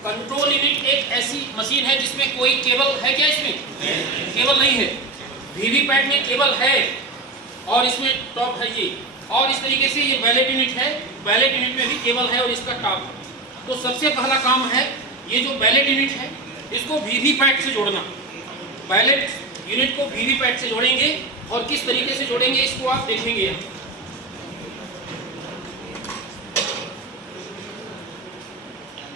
Control unit एक ऐसी machine है जिसमें कोई केबल है क्या? इसमें केबल नहीं है। वीवीपैट में केबल है और इसमें टॉप है ये, और इस तरीके से ये बैलेट यूनिट है, बैलेट यूनिट में भी केबल है और इसका टॉप है। तो सबसे पहला काम है ये जो बैलेट यूनिट है इसको वीवीपैट से जोड़ना। बैलेट यूनिट को वीवीपैट से जोड़ेंगे और किस तरीके से जोड़ेंगे इसको आप देखेंगे।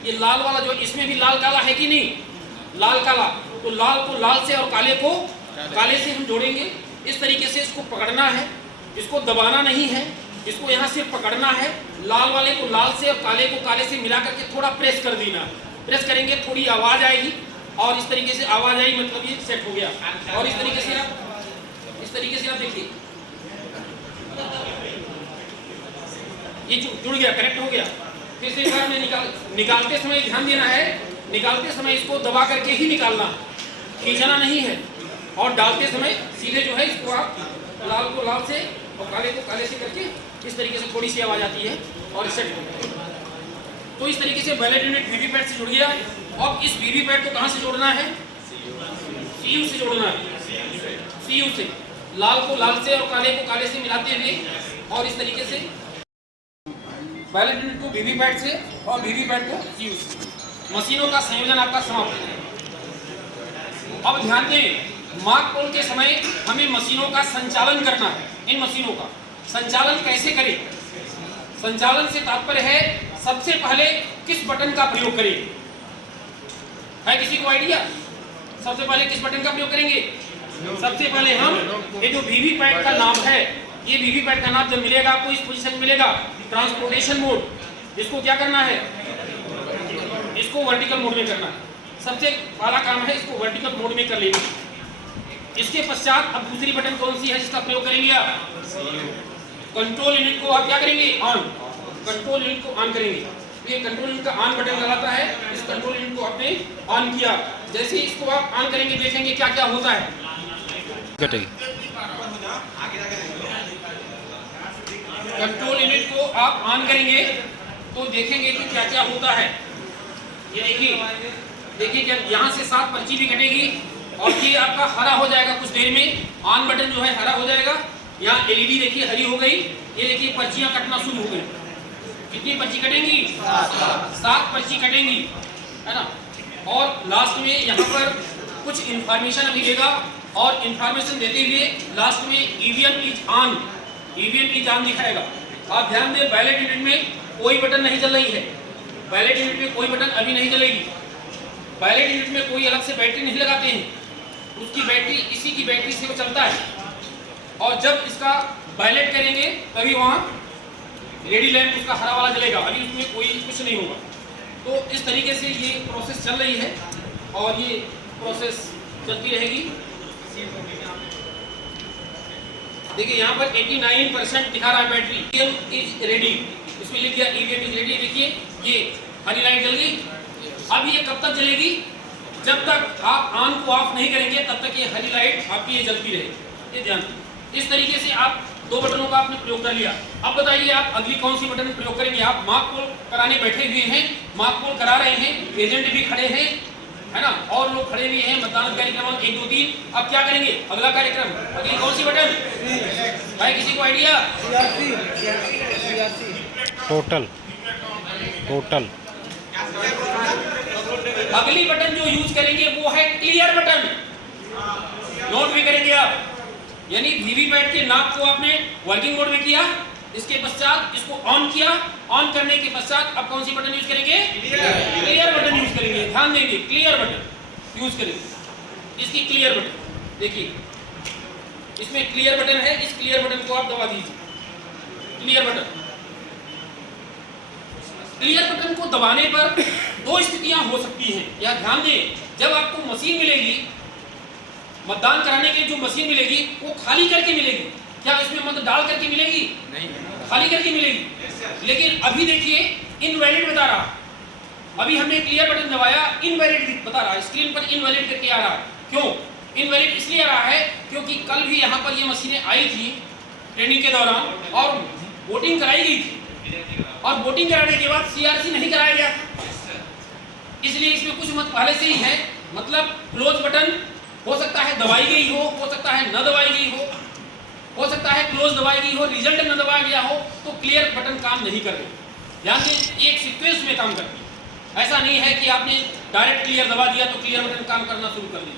ये लाल वाला जो इसमें भी लाल काला है कि नहीं, लाल काला, तो लाल को लाल से और काले को काले से हम जोड़ेंगे। इस तरीके से इसको पकड़ना है, इसको दबाना नहीं है, इसको यहाँ से पकड़ना है। लाल वाले को लाल से और काले को काले से मिला करके थोड़ा प्रेस कर देना है। प्रेस करेंगे थोड़ी आवाज आएगी और इस तरीके से आवाज आई मतलब ये सेट हो गया। और इस तरीके से आप देखिए ये जुड़ गया, कनेक्ट हो गया। फिर से एक बार में निकालते समय ध्यान देना है, निकालते समय इसको दबा करके ही निकालना, खींचना नहीं है। और डालते समय सीधे जो है इसको आप लाल को लाल से और काले को काले से करके इस तरीके से थोड़ी सी आवाज आती है और सेट हो गया। तो इस तरीके से बैलेट यूनिट वीवीपैट से जुड़ गया। अब इस वीवीपैट को कहां से जोड़ना है? सीयू से जोड़ना है। सीयू से लाल को लाल से और काले को काले से मिलाते हुए और इस तरीके से बैलेट यूनिट को वीवीपैट से और वीवीपैट को सीयू से। मशीनों का संयोजन आपका समाप्त है। अब ध्यान दें, मार्क पोल के समय हमें मशीनों का संचालन करना है। इन मशीनों का संचालन कैसे करें? संचालन से तात्पर्य है सबसे पहले किस बटन का प्रयोग करें? है किसी को आइडिया? सबसे पहले किस बटन का प्रयोग करेंगे? सबसे पहले हम ये जो वीवीपैट का नाम है, ये वीवीपैट का नाम जब मिलेगा आपको इस पोजीशन मिलेगा ट्रांसपोर्टेशन मोड। इसको क्या करना है? इसको वर्टिकल मोड में करना है। सबसे पहला काम है इसको वर्टिकल मोड में कर लेंगे। इसके पश्चात अब दूसरी बटन कौन सी है जिसका प्रयोग करेंगे आप? कंट्रोल यूनिट को आप क्या करेंगे? ऑन। कंट्रोल यूनिट को ऑन करेंगे। ये कंट्रोल यूनिट का ऑन बटन लगाता है। इस कंट्रोल यूनिट को आपने ऑन किया, जैसे इसको आप ऑन करेंगे देखेंगे क्या क्या होता है। कंट्रोल यूनिट को आप ऑन करेंगे तो देखेंगे कि क्या क्या होता है। ये देखिए क्या यहाँ से 7 पर्ची भी कटेगी और ये आपका हरा हो जाएगा कुछ देर में। ऑन बटन जो है हरा हो जाएगा। यहाँ एलईडी देखिए हरी हो गई। ये देखिए पर्चियां कटना शुरू हो गई। कितनी पर्ची कटेंगी? 7 पर्ची कटेंगी, है ना। और लास्ट में यहाँ पर कुछ इंफॉर्मेशन अभी देगा और इंफॉर्मेशन देते हुए लास्ट में EVM is on, EVM is on दिखाएगा। आप ध्यान दें, बैलेट यूनिट में कोई बटन नहीं चल रही है। बैलेट यूनिट में कोई बटन अभी नहीं चलेगी। बैलेट यूनिट में कोई अलग से बैटरी नहीं लगाते हैं, उसकी बैटरी इसी की बैटरी से वो चलता है। और जब इसका बैलेट करेंगे तभी वहाँ रेडी लैंप उसका हरा वाला जलेगा, अभी उसमें कोई कुछ नहीं होगा। तो इस तरीके से ये प्रोसेस चल रही है और ये प्रोसेस चलती रहेगी। देखिए यहाँ पर 89% दिखा रहा है बैटरी। ईवीएम इज रेडी, इसमें लिख दिया ईवीएम इज रेडी। देखिए ये हरी लाइट जल गई। अब ये कब तक जलेगी? जब तक आप ऑन को ऑफ नहीं करेंगे तब तक ये हरी लाइट आपकी ये जलती रहेगी। ये ध्यान। इस तरीके से आप 2 बटनों का आपने प्रयोग कर लिया। अब बताइए आप अगली कौन सी बटन प्रयोग करेंगे? आप मार्क पोल कराने बैठे हुए हैं, मार्क पोल करा रहे हैं, एजेंट भी खड़े हैं, है ना, और लोग खड़े भी हैं। मतदान कार्यक्रम 1 2 3। अब क्या करेंगे? अगला कार्यक्रम, अगली कौन सी बटन? भाई किसी को आइडिया? टोटल अगली बटन जो यूज करेंगे वो है क्लियर बटन। नोट भी करेंगे आप। यानी वीवीपैट के नाक को आपने वर्किंग मोड में किया, इसके पश्चात इसको ऑन किया। ऑन करने के पश्चात अब कौन सी बटन यूज करेंगे? क्लियर बटन यूज करेंगे। ध्यान देंगे, क्लियर बटन यूज करेंगे। इसकी क्लियर बटन देखिए, इसमें क्लियर बटन है। इस क्लियर बटन को आप दबा दीजिए। क्लियर बटन, क्लियर बटन को दबाने पर 2 स्थितियां हो सकती हैं। यह ध्यान दें, जब आपको मशीन मिलेगी, मतदान कराने के जो मशीन मिलेगी वो खाली करके मिलेगी। क्या इसमें मत डाल करके मिलेगी? नहीं, खाली करके मिलेगी। लेकिन अभी देखिए इनवैलिड बता रहा। अभी हमने क्लियर बटन दबाया, इनवैलिड बता रहा है, स्क्रीन पर इनवैलिड करके आ रहा है। क्यों इनवैलिड? इसलिए आ रहा है क्योंकि कल भी यहाँ पर ये मशीनें आई थी ट्रेनिंग के दौरान और वोटिंग कराई गई थी, और वोटिंग कराने के बाद सीआरसी नहीं कराया गया। इसलिए इसमें कुछ मत पहले से ही है, मतलब क्लोज बटन हो सकता है दबाई गई हो सकता है न दबाई गई हो सकता है क्लोज दबाई गई हो, रिजल्ट न दबाया गया हो, तो क्लियर बटन काम नहीं कर रही। ध्यान दें, एक सीक्वेंस में काम करती है। ऐसा नहीं है कि आपने डायरेक्ट क्लियर दबा दिया तो क्लियर बटन काम करना शुरू कर दिया।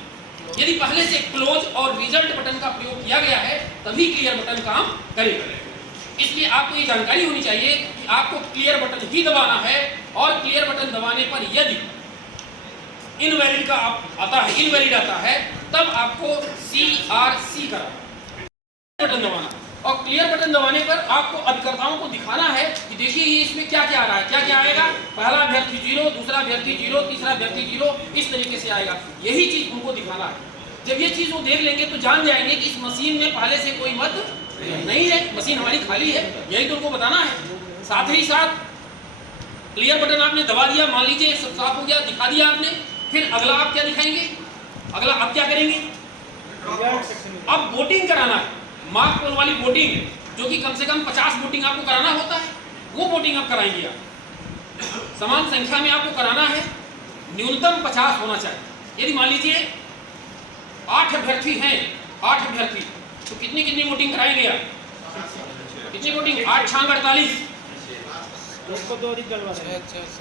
यदि पहले से क्लोज और रिजल्ट बटन का प्रयोग किया गया है तभी क्लियर बटन काम करेगा। इसलिए आपको ये जानकारी होनी चाहिए कि आपको क्लियर बटन ही दबाना है, और क्लियर बटन दबाने पर यदि इनवैलिड का आता है, इनवैलिड आता है, तब आपको CRC करा बटन दबाना। और क्लियर बटन दबाने पर आपको अभिकर्ताओं को दिखाना है कि देखिए ये इसमें क्या क्या आ रहा है, क्या क्या आएगा। पहला अभ्यर्थी 0, दूसरा अभ्यर्थी 0, तीसरा अभ्यर्थी 0, इस तरीके से आएगा। यही चीज उनको दिखाना है। जब ये चीज वो देख लेंगे तो जान जाएंगे कि इस मशीन में पहले से कोई मत नहीं है, मशीन हमारी खाली है, यही तो उनको बताना है। साथ ही साथ क्लियर बटन आपने दबा दिया, मान लीजिए सब साफ हो गया, दिखा दिया आपने, फिर अगला आप क्या दिखाएंगे, अगला आप क्या करेंगे, अब वोटिंग कराना है। मार्क पोल वाली वोटिंग, जो कि कम से कम 50 वोटिंग आपको कराना होता है, वो वोटिंग आप कराएंगे। आप समान संख्या में आपको कराना है, न्यूनतम 50 होना चाहिए। यदि मान लीजिए 8 अभ्यर्थी हैं, 8 अभ्यर्थी, तो कितनी कितनी वोटिंग कराएंगे आप, कितनी वोटिंग, 8 छांग 48,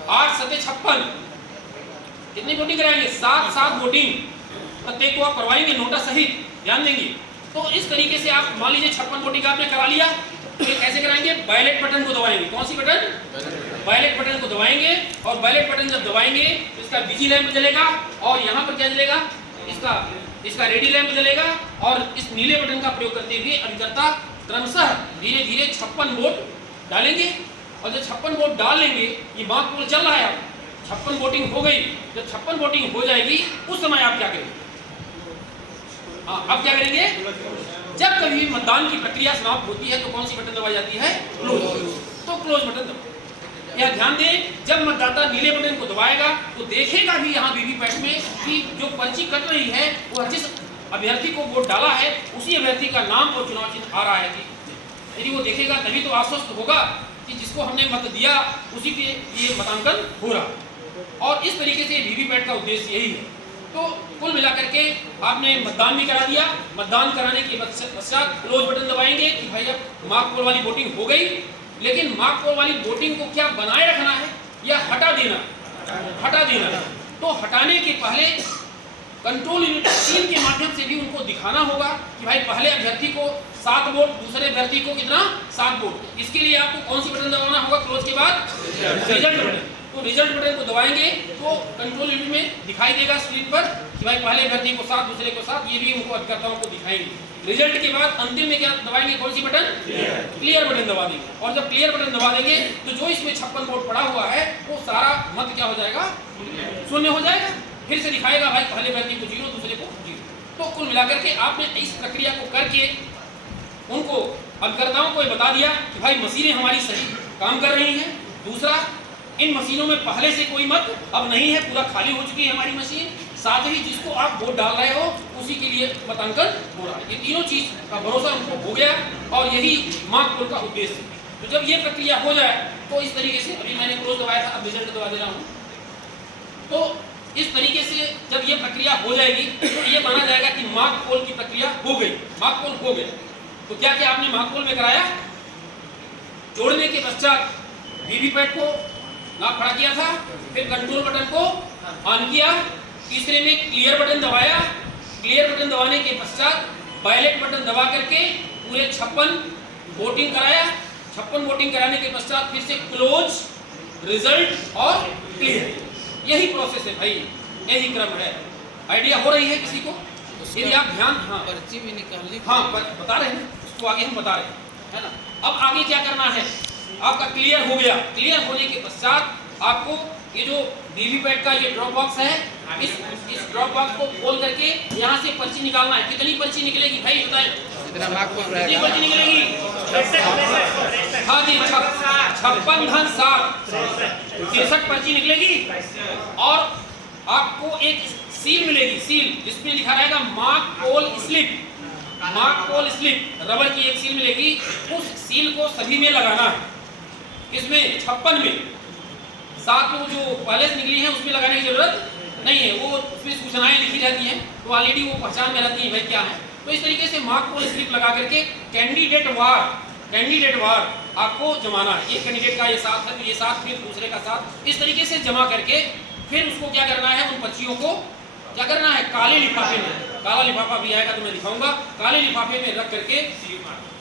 8 सते 56, कितनी वोटिंग कराएंगे, 7 वोटिंग प्रत्येक को आप करवाएंगे नोटा सहित, ध्यान देंगे। तो इस तरीके से आप मान लीजिए 56 वोटिंग आपने करा लिया, फिर कैसे कराएंगे, बैलेट बटन को दबाएंगे। कौन सी बटन, बैलेट बटन को दबाएंगे, और बैलेट बटन जब दबाएंगे तो इसका बिजी लैंप जलेगा, और यहाँ पर क्या जलेगा, इसका रेडी लैंप जलेगा, और इस नीले बटन का प्रयोग करते हुए अभिकर्ता क्रमशः धीरे धीरे 56 वोट डालेंगे। और जब 56 वोट डाल लेंगे, ये मार्क पोल चल रहा है, आप 56 वोटिंग हो गई, जब 56 वोटिंग हो जाएगी उस समय आप क्या करेंगे, अब क्या करेंगे, जब कभी मतदान की प्रक्रिया समाप्त होती है तो कौन सी बटन दबाई जाती है, क्लोज, तो क्लोज बटन दबाएं। यह ध्यान दें, जब मतदाता नीले बटन को दबाएगा तो देखेगा भी यहाँ वीवीपैट में कि जो पर्ची कट रही है वो जिस अभ्यर्थी को वोट डाला है उसी अभ्यर्थी का नाम और चुनाव चिन्ह आ रहा है। यदि वो देखेगा तभी तो आश्वस्त होगा कि जिसको हमने मत दिया उसी के ये मतांकन हो रहा। और इस तरीके से वीवीपैट का उद्देश्य यही है। तो कुल मिलाकर के आपने मतदान भी करा दिया, मतदान कराने के पश्चात क्लोज बटन दबाएंगे कि भाई अब मार्क पोल वाली वोटिंग हो गई। लेकिन मार्क पोल वाली वोटिंग को क्या बनाए रखना है या हटा देना, हटा देना है। तो हटाने के पहले कंट्रोल यूनिट मशीन के माध्यम से भी उनको दिखाना होगा कि भाई पहले अभ्यर्थी को 7 वोट, दूसरे अभ्यर्थी को कितना, 7 वोट। इसके लिए आपको कौन सी बटन दबाना होगा, क्लोज के बाद रिजल्ट बटन। तो रिजल्ट बटन को दबाएंगे तो कंट्रोल यूनिट में दिखाई देगा स्क्रीन पर कि भाई पहले अभ्यर्थी को 7, दूसरे को 7, ये भी उनको अभिकर्ताओं को दिखाएंगे। रिजल्ट के बाद अंतिम में क्या दबाएंगे, कौन सी बटन, क्लियर बटन दबा देंगे। और जब क्लियर बटन दबा देंगे तो जो इसमें 56 वोट पड़ा हुआ है वो सारा मत क्या हो जाएगा, शून्य हो जाएगा। फिर से दिखाएगा भाई पहले व्यक्ति को 0, दूसरे को 0। तो कुल मिलाकर के आपने इस प्रक्रिया को करके उनको अभिकर्ताओं को बता दिया कि भाई मशीनें हमारी सही काम कर रही हैं। दूसरा, इन मशीनों में पहले से कोई मत अब नहीं है, पूरा खाली हो चुकी है हमारी मशीन। साथ ही जिसको आप वोट डाल रहे हो उसी के लिए मतांकन हो रहा है। ये तीनों चीज का भरोसा उनको हो गया और यही मार्क पोल का उद्देश्य है। तो जब ये प्रक्रिया हो जाए तो इस तरीके से, अभी मैंने क्लोज दबाया था, अब रिजल्ट दबा दे रहा हूँ। तो इस तरीके से जब ये प्रक्रिया हो जाएगी तो ये माना जाएगा कि मार्क पोल की प्रक्रिया हो गई, मार्क पोल हो गया। तो क्या क्या आपने मार्क पोल में कराया, जोड़ने के पश्चात वीवीपैट को नाप खड़ा किया था, फिर कंट्रोल बटन को ऑन किया, तीसरे में क्लियर बटन दबाया, क्लियर बटन दबाने के पश्चात बैलेट बटन दबा करके पूरे 56 वोटिंग कराया। 56 वोटिंग कराने के पश्चात फिर से क्लोज, रिजल्ट और क्लियर। यही प्रोसेस है भाई, यही क्रम है। आइडिया हो रही है किसी को? यदि आप ध्यान, हाँ पर्ची भी निकालनी, हाँ बता रहे हैं, उसको आगे हम बता रहे हैं, है ना। अब आगे क्या करना है, आपका क्लियर हो गया। क्लियर होने के पश्चात आपको ये जो वीवीपैट का ये ड्रॉप बॉक्स है, इस ड्रॉप बॉक्स को खोल करके यहाँ से पर्ची निकालना है। कितनी पर्ची निकलेगी भाई बताएं, जितना मार्क पोल कितनी रहेगा पर्ची निकलेगी? हाँ जी, 56 धन 7, 63 पर्ची निकलेगी। और आपको एक सील मिलेगी, सील जिसमें लिखा रहेगा मार्क पोल स्लिप, मार्क पोल स्लिप, रबर की एक सील मिलेगी। उस सील को सभी में लगाना है, इसमें 56 में साथ में वो जो पहले से निकली है उसमें लगाने की जरूरत नहीं है, वो उसमें सूचनाएं लिखी रहती हैं तो ऑलरेडी वो पहचान में रहती है भाई क्या है। तो इस तरीके से मार्क पोल स्लिप लगा करके कैंडिडेट वार आपको जमाना है। ये कैंडिडेट का ये साथ है तो ये साथ फिर दूसरे का साथ, इस तरीके से जमा करके फिर उसको क्या करना है, उन पर्चियों को क्या करना है, काले लिफाफे में, काला लिफाफा भी आएगा तो मैं दिखाऊंगा, काले लिफाफे में रख करके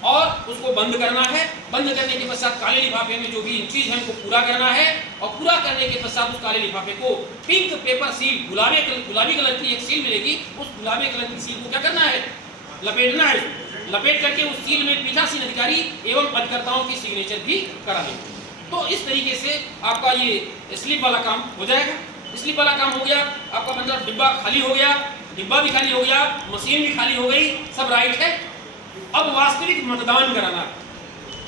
और उसको बंद करना है। बंद करने के पश्चात काले लिफाफे में जो भी चीज है उनको पूरा करना है और पूरा करने के पश्चात उस काले लिफाफे को पिंक पेपर सील, गुलाबी कलर की एक सील मिलेगी, उस गुलाबी कलर की सील को क्या करना है, लपेटना है। लपेट करके उस सील में पीठासीन अधिकारी एवं अधिकर्ताओं की सिग्नेचर भी करा लेंगे। तो इस तरीके से आपका ये स्लिप वाला काम हो जाएगा। स्लिप वाला काम हो गया, आपका मतलब डिब्बा खाली हो गया, डिब्बा भी खाली हो गया, मशीन भी खाली हो गई, सब राइट है। अब वास्तविक मतदान कराना है।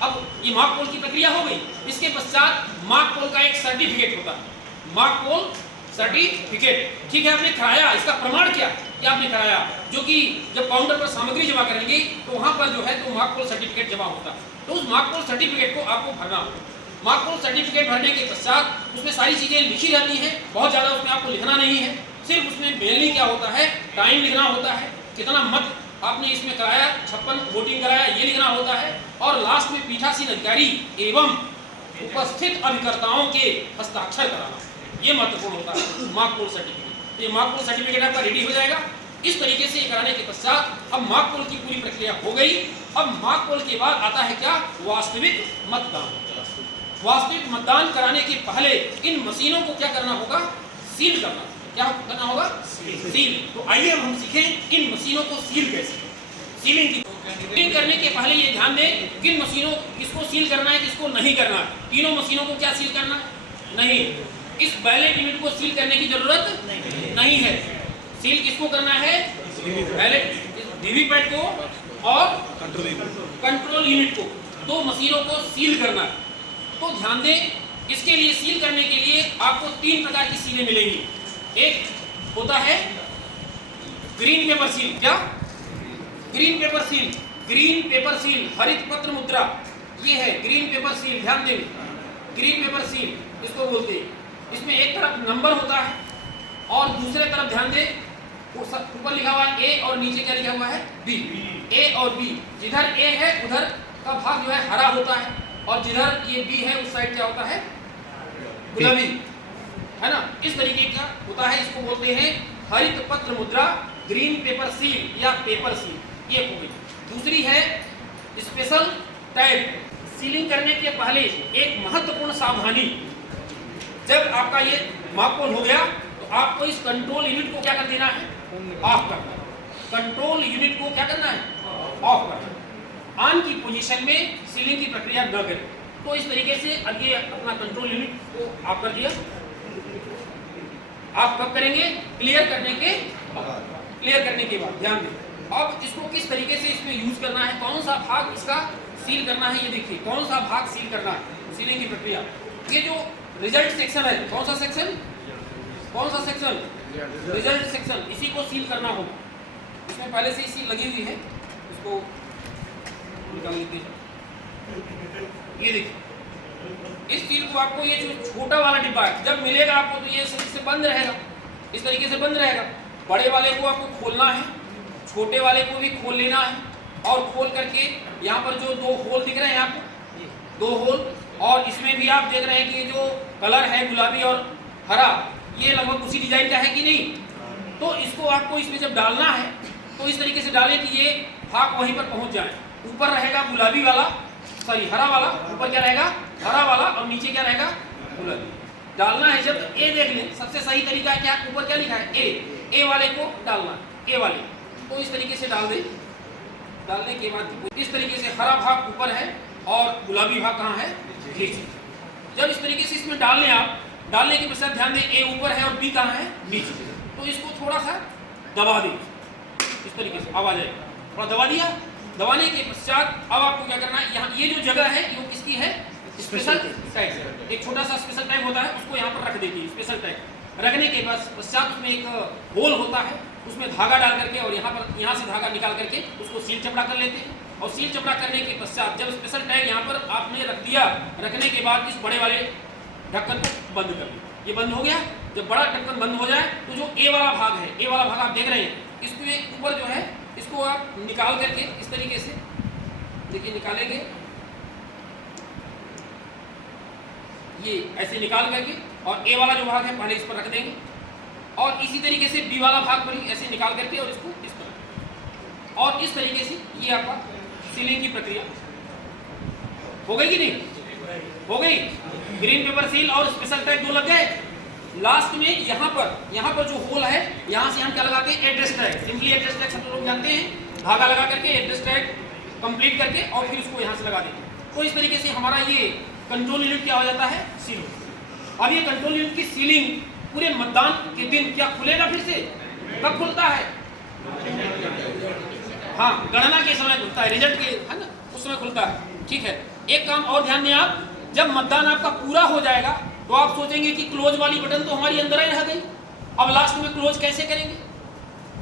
अब ये मार्क पोल की प्रक्रिया हो गई, इसके पश्चात मार्क पोल का एक सर्टिफिकेट होता है, मार्क पोल सर्टिफिकेट। ठीक है, आपने कराया, इसका प्रमाण क्या कि आपने कराया, जो कि जब काउंटर पर सामग्री जमा करेंगे तो वहां पर जो है तो मार्क पोल सर्टिफिकेट जमा होता है। तो उस मार्क पोल सर्टिफिकेट को आपको भरना होगा। मार्क पोल सर्टिफिकेट भरने के पश्चात उसमें सारी चीजें लिखी रहती हैं, बहुत ज्यादा उसमें आपको लिखना नहीं है, सिर्फ उसमें मेनली क्या होता है, टाइम लिखना होता है, कितना मत आपने इसमें कराया, 56 वोटिंग कराया, ये लिखना होता है, और लास्ट में पीठासीन अधिकारी एवं उपस्थित अभिकर्ताओं के हस्ताक्षर कराना, ये महत्वपूर्ण होता है मार्क पोल सर्टिफिकेट। ये मार्क पोल सर्टिफिकेट आपका रेडी हो जाएगा। इस तरीके से कराने के पश्चात अब मार्क पोल की पूरी प्रक्रिया हो गई। अब मार्क पोल के बाद आता है क्या, वास्तविक मतदान। वास्तविक मतदान कराने के पहले इन मशीनों को क्या करना होगा, सील करना। क्या करना होगा, सील। तो आइए अब हम सीखें इन मशीनों को सील कैसे। सीलिंग की सीलिंग करने के पहले ये ध्यान दें किन मशीनों किसको सील करना है, किसको नहीं करना है। तीनों मशीनों को क्या सील करना नहीं, इस बैलेट यूनिट को सील करने की जरूरत नहीं है। सील किसको करना है, बैलेट वीवीपैट को और कंट्रोल यूनिट को, दो मशीनों को सील करना है। तो ध्यान दें, इसके लिए सील करने के लिए आपको 3 प्रकार की सीलें मिलेंगी। एक होता है ग्रीन पेपर सील। क्या, green pepper seal, green pepper seal, हरित पत्र मुद्रा, ये है ग्रीन पेपर सील। ध्यान दें, ग्रीन पेपर सील इसको बोलते हैं। इसमें एक तरफ नंबर होता है और दूसरे तरफ ध्यान दें ऊपर लिखा हुआ है ए और नीचे क्या लिखा हुआ है, बी। ए और बी, जिधर ए है उधर का भाग जो है हरा होता है और जिधर ये बी है उस साइड क्या होता है, गुलाबी, है ना। इस तरीके का होता है, इसको बोलते हैं हरित पत्र मुद्रा, ग्रीन पेपर सील या पेपर सील, ये हो गई। दूसरी है स्पेशल टैग। सीलिंग करने के पहले एक महत्वपूर्ण सावधानी, जब आपका ये मार्क पोल हो गया तो आपको इस कंट्रोल यूनिट को क्या कर देना है, ऑफ करना है। कंट्रोल यूनिट को क्या करना है, ऑफ करना है। ऑन की पोजीशन में सीलिंग की प्रक्रिया न करें। तो इस तरीके से अब ये अपना कंट्रोल यूनिट को ऑफ कर दिया। आप कब करेंगे, क्लियर करने के बाद। ध्यान दें अब इसको किस तरीके से इसमें यूज करना है, कौन सा भाग इसका सील करना है, ये देखिए कौन सा भाग सील करना है। सीलिंग की प्रक्रिया, ये जो रिजल्ट सेक्शन है, कौन सा सेक्शन, रिजल्ट सेक्शन, इसी को सील करना होगा। इसमें पहले से ही सील लगी हुई है, इसको निकाल लेते हैं। ये देखिए इस सील को आपको, ये जो छोटा वाला डिब्बा है जब मिलेगा आपको तो ये से बंद रहेगा, इस तरीके से बंद रहेगा। बड़े वाले को आपको खोलना है, छोटे वाले को भी खोल लेना है और खोल करके यहाँ पर जो 2 होल दिख रहे हैं आपको, 2 होल, और इसमें भी आप देख रहे हैं कि जो कलर है गुलाबी और हरा, ये लगभग उसी डिजाइन का है कि नहीं। तो इसको आपको इसमें जब डालना है तो इस तरीके से डालें कि ये भाग वहीं पर पहुंच जाए। ऊपर रहेगा गुलाबी वाला, सॉरी हरा वाला, ऊपर क्या रहेगा, हरा वाला, और नीचे क्या रहेगा, गुलाबी। डालना है जब ए देख लें, सबसे सही तरीका है क्या, ऊपर क्या लिखा है, ए वाले को डालना, ए वाले। तो इस तरीके से डाल दें। डालने के बाद इस तरीके से हरा भाग ऊपर है और गुलाबी भाग कहाँ है, नीचे। जब इस तरीके से इसमें डाल लें आप, डालने के पश्चात ध्यान दें ए ऊपर है और बी कहाँ है, नीचे। तो इसको थोड़ा सा दबा दें, इस तरीके से आवाज आएगा, थोड़ा दबा दिया। दबाने के पश्चात अब आपको क्या करना है, यहाँ ये जो जगह है ये किसकी है, स्पेशल टैग। एक छोटा सा स्पेशल टैग होता है, उसको यहाँ पर रख देती है। स्पेशल टैग रखने के पश्चात उसमें एक होल होता है, उसमें धागा डाल करके और यहाँ से धागा निकाल करके उसको सील चपड़ा कर लेते हैं। और सील चपड़ा करने के पश्चात जब स्पेशल टैग यहाँ पर आपने रख दिया, रखने के बाद इस बड़े वाले ढक्कन को बंद कर लो। ये बंद हो गया। जब बड़ा ढक्कन बंद हो जाए तो जो ए वाला भाग है, ए वाला भाग आप देख रहे हैं, इसके ऊपर जो है इसको आप निकाल करके इस तरीके से देखिए निकालेंगे, ये ऐसे निकाल करके, और ए वाला जो भाग है पहले इस पर रख देंगे, और इसी तरीके से बी वाला भाग पर ऐसे निकाल करके और इसको इस पर, और इस तरीके से ये आपका सीलिंग की प्रक्रिया हो गई कि नहीं? हो गई। ग्रीन पेपर सील और स्पेशल टैग 2 लग गए। लास्ट में यहाँ पर जो होल है, यहाँ से हम क्या लगाते हैं? Address tag. Simply address tag सब लोग जानते हैं, धागा लगा करके एड्रेस टैग कंप्लीट करके और फिर उसको यहाँ से लगा देंगे। तो इस तरीके से हमारा ये कंट्रोल यूनिट क्या हो जाता है? सील। अब ये कंट्रोल यूनिट की सीलिंग पूरे मतदान के दिन क्या खुलेगा फिर से? कब खुलता है? हाँ, गणना के समय खुलता है, रिजल्ट के है ना, उस समय खुलता है। ठीक है। एक काम और ध्यान दें आप, जब मतदान आपका पूरा हो जाएगा तो आप सोचेंगे कि क्लोज वाली बटन तो हमारी अंदर ही रह गई, अब लास्ट में क्लोज कैसे करेंगे?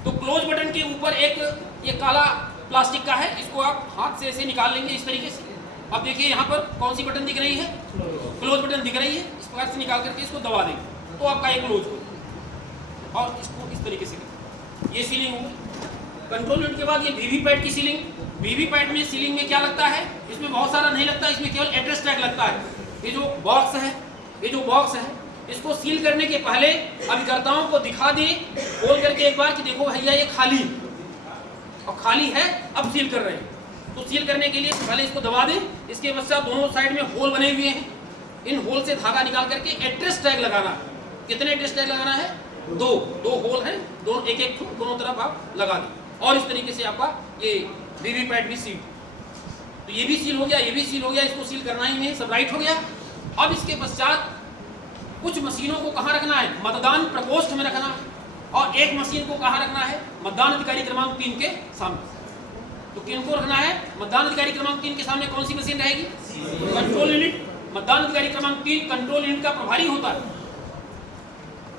तो क्लोज बटन के ऊपर एक ये काला प्लास्टिक का है, इसको आप हाथ से ऐसे निकाल लेंगे इस तरीके से। अब देखिए यहाँ पर कौन सी बटन दिख रही है? क्लोज बटन दिख रही है। इस प्रकार से निकाल करके इसको दबा देंगे तो आपका ये क्लोज हो, और इसको इस तरीके से ये सीलिंग होगी। कंट्रोल यूनिट के बाद ये वीवीपैट की सीलिंग। वीवीपैट में सीलिंग में क्या लगता है? इसमें बहुत सारा नहीं लगता, इसमें केवल एड्रेस टैग लगता है। ये जो बॉक्स है, इसको सील करने के पहले अभिकर्ताओं को दिखा दें खोल करके एक बार कि देखो भैया ये खाली, और खाली है, अब सील कर रहे हैं। तो सील करने के लिए पहले इसको दबा दें। इसके पश्चात दोनों साइड में होल बने हुए हैं, इन होल से धागा निकाल करके एड्रेस टैग लगाना। कितने एड्रेस टैग लगाना है? 2 होल हैं, दोनों एक दोनों तरफ आप लगा दें, और इस तरीके से आपका ये वीवीपैट भी सील। तो ये भी सील हो गया, ये भी सील हो गया, इसको सील करना ही नहीं, सब राइट हो गया। अब इसके पश्चात कुछ मशीनों को कहाँ रखना है? मतदान प्रकोष्ठ में रखना है, और एक मशीन को कहाँ रखना है? मतदान अधिकारी क्रमांक 3 के सामने। तो किनको रखना है? मतदान अधिकारी क्रमांक 3 के सामने कौन सी मशीन रहेगी? Control unit. मतदान अधिकारी क्रमांक 3 कंट्रोल यूनिट का प्रभारी होता है।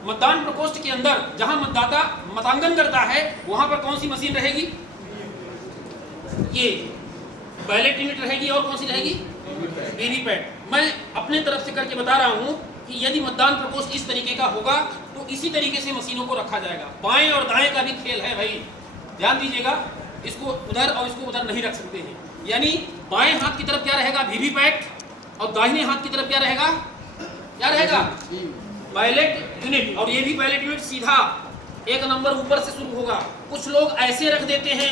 मतदान प्रकोष्ठ के अंदर जहां मतदाता मतांकन करता है वहां पर कौन सी मशीन रहेगी? ये बैलेट यूनिट रहेगी, और कौन सी रहेगी? वीवीपैट। मैं अपने तरफ से करके बता रहा हूं कि यदि मतदान प्रकोष्ठ इस तरीके का होगा तो इसी तरीके से मशीनों को रखा जाएगा। बाएं और दाएं का भी खेल है भाई, ध्यान दीजिएगा। इसको उधर और इसको उधर नहीं रख सकते हैं। यानी बाएं हाथ की तरफ क्या रहेगा? वीवीपैट, और दाहिने हाथ की तरफ क्या रहेगा? Ballot unit. और ये भी बैलेट यूनिट सीधा एक नंबर ऊपर से शुरू होगा। कुछ लोग ऐसे रख देते हैं,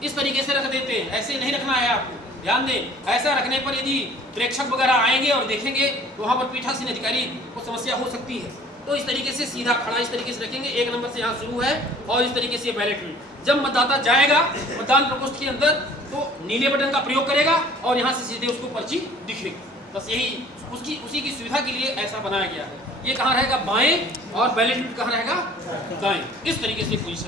इस तरीके से रख देते हैं, ऐसे नहीं रखना है आपको, ध्यान दें। ऐसा रखने पर यदि प्रेक्षक वगैरह आएंगे और देखेंगे तो वहाँ पर पीठासीन अधिकारी को समस्या हो सकती है। तो इस तरीके से सीधा खड़ा इस तरीके से रखेंगे, एक नंबर से यहाँ शुरू है, और इस तरीके से बैलेट यूनिट। जब मतदाता जाएगा मतदान प्रकोष्ठ के अंदर तो नीले बटन का प्रयोग करेगा और यहाँ से सीधे उसको पर्ची दिखेगी। बस यही उसी की सुविधा के लिए ऐसा बनाया गया है। ये कहाँ रहेगा? बाएं, और बैलेट यूनिट कहाँ रहेगा? दाएं। इस तरीके से पोजीशन